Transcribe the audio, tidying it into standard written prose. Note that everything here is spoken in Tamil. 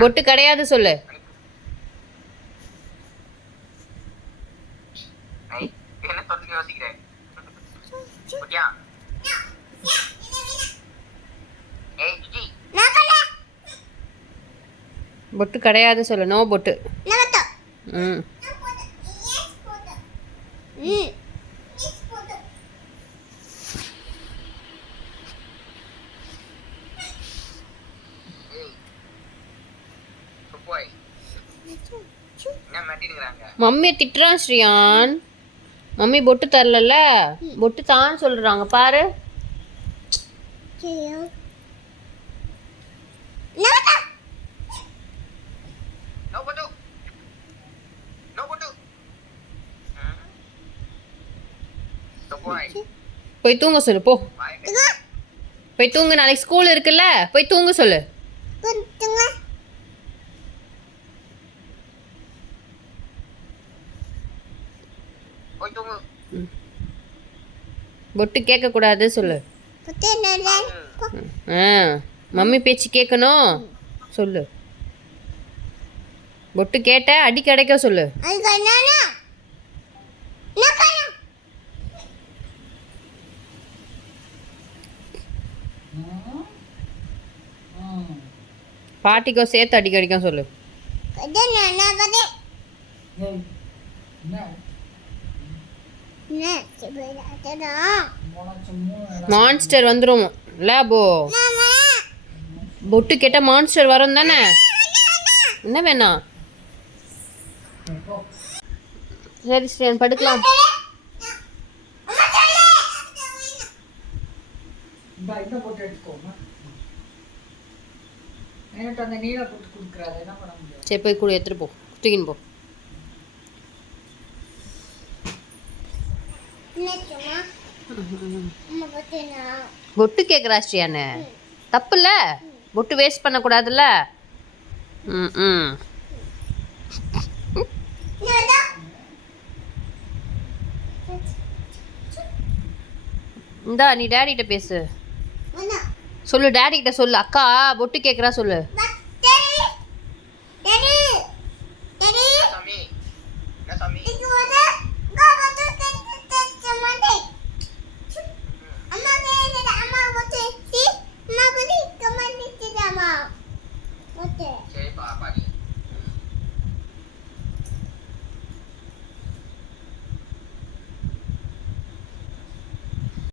பொட்டு கிடையாது சொல்லு. பொட்டு கிடையாது சொல்லு. நோ பொட்டு. ம் மம்மி திட்டுறான் ஸ்ரீயான். மம்மி பொட்டு தரல, பொட்டு தான் சொல்றாங்க பாரு. போய் தூங்க சொல்லு போ. போய் தூங்கு, நாளைக்கு ஸ்கூல் இருக்குல்ல, போய் தூங்க சொல்லு. பொட்டு கேட்க கூடாது சொல்லு. மம்மி பேச்சு கேட்கணும் சொல்லு. பொட்டு கேட்ட அடி கிடைக்க சொல்லு. பாட்டிக்கோ சேர்த்து அடி கிடைக்கும் சொல்லு. மான்ஸ்டர் வந்துரும் லேபோ. பொட்டு கேட்ட மான்ஸ்டர் வரும் தானே. என்ன வேணாம்? சரி ஸ்ரீயான் படுக்கலாம். சரி போய் கூட எடுத்துட்டு போ, தூக்கின்னு போ. பொட்டு கேட்குறா ஸ்ரீயானு, தப்புல்ல? பொட்டு வேஸ்ட் பண்ணக்கூடாதுல்ல. ம் இந்தா நீ டேடிகிட்ட பேசு சொல்லு. டேடிகிட்ட சொல்லு. அக்கா பொட்டு கேட்குறா சொல்லு.